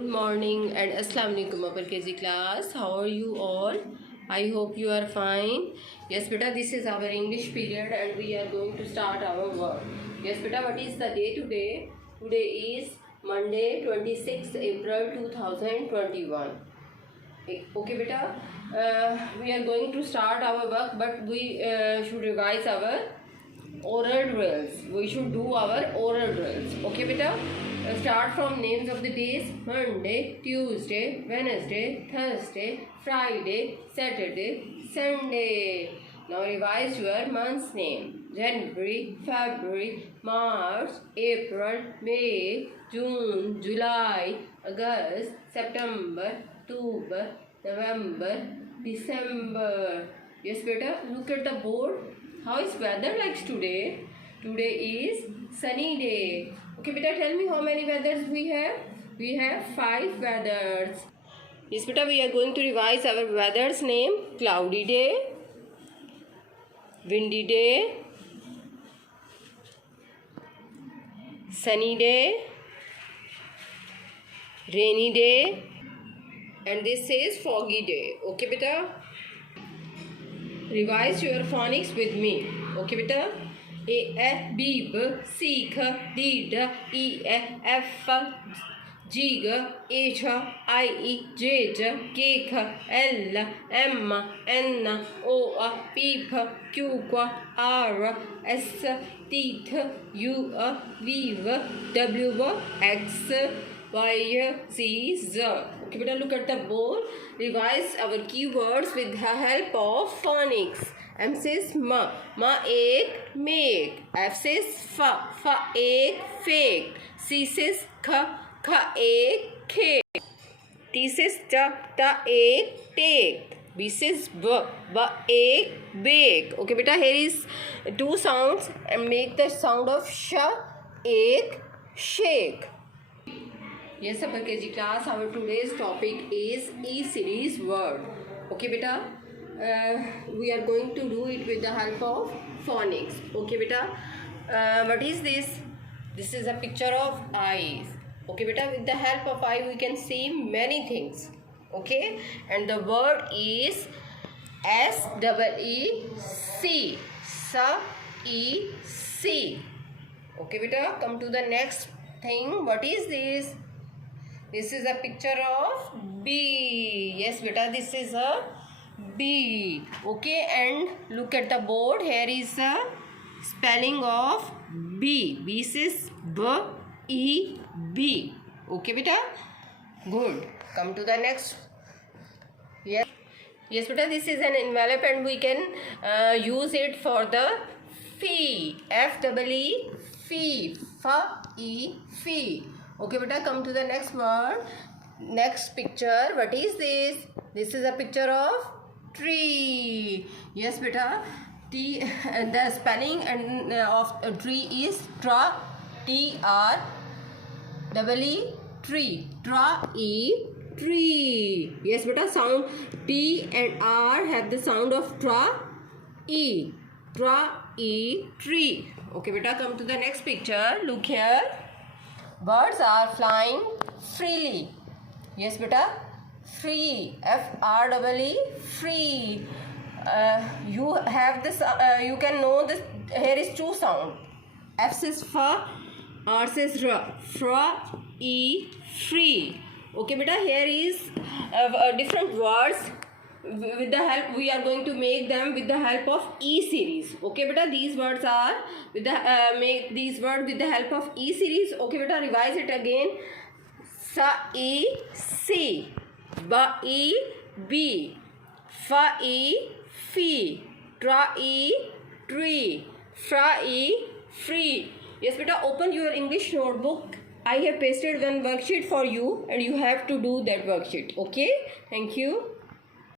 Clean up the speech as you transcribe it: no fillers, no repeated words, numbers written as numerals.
Good morning and Assalamu alaikum upper KG class. How are you all? I hope you are fine. Yes beta, this is our English period and we are going to start our work. Yes beta, what is the day today? Today is Monday 26th April 2021. Okay beta, we are going to start our work, but we should revise our oral drills. We should do our oral drills. Okay beta, start from names of the days: Monday, Tuesday, Wednesday, Thursday, Friday, Saturday, Sunday. Now revise your month's name: January, February, March, April, May, June, July, August, September, October, November, December. Yes beta, look at the board. How is weather like today? Today is sunny day. Okay beta, tell me how many weathers we have? We have 5 weathers. Yes beta, we are going to revise our weather's name: cloudy day, windy day, sunny day, rainy day, and this is foggy day. Okay beta, revise your phonics with me. Okay beta, A, F, B, B, C, K, D, D, E, F, G, H, I, J, K, L, M, N, O, P, Q, R, S, T, U, V, W, X, Y, Z, Z. Okay beta, look at the board. Revise our keywords with the help of phonics. M says ma, ek, make. F says fa, ek, fake. C says kha, ek, cake. T says ta, ek, take. B says b, ek, bake. Okay beta, here is 2 sounds and make the sound of sh, ek, shake. Yes upper KG class, our today's topic is E-series word. Okay beta, we are going to do it with the help of phonics. Okay beta, what is this? This is a picture of eyes. Okay beta, with the help of eye we can see many things. Okay, and the word is S-E-E-C, S-E-C. Okay beta, come to the next thing. What is this? This is a picture of bee. Yes beta, this is a bee. Okay, and look at the board. Here is a spelling of bee. B says B-E-B. Okay beta, good. Come to the next. Yes beta, this is an envelope and we can use it for the fee. F-E-E, fee, F-E, fee. Okay beta, come to the next word. Next picture. What is this? This is a picture of tree. Yes beta, T, the spelling and of tree is tra, T-R-E-E, tree, tra-e, tree. Yes beta, sound T and R have the sound of tra-e, tra-e, tree. Okay beta, come to the next picture. Look here. Birds are flying freely. Yes beta, free, F-R-E-E, free. You have this, you can know this. Here is 2 sound. F says fa, R says ra, fra, e, free. Okay beta, here is different words. With the help, we are going to make them with the help of E-series. Okay beta, these words are with the make these words with the help of E-series. Okay beta, revise it again. Sa-e, C, ba-e, B, fa-e, fee, tra-e, tree, fra-e, free. Yes beta, open your English notebook. I have pasted one worksheet for you and you have to do that worksheet. Okay, thank you.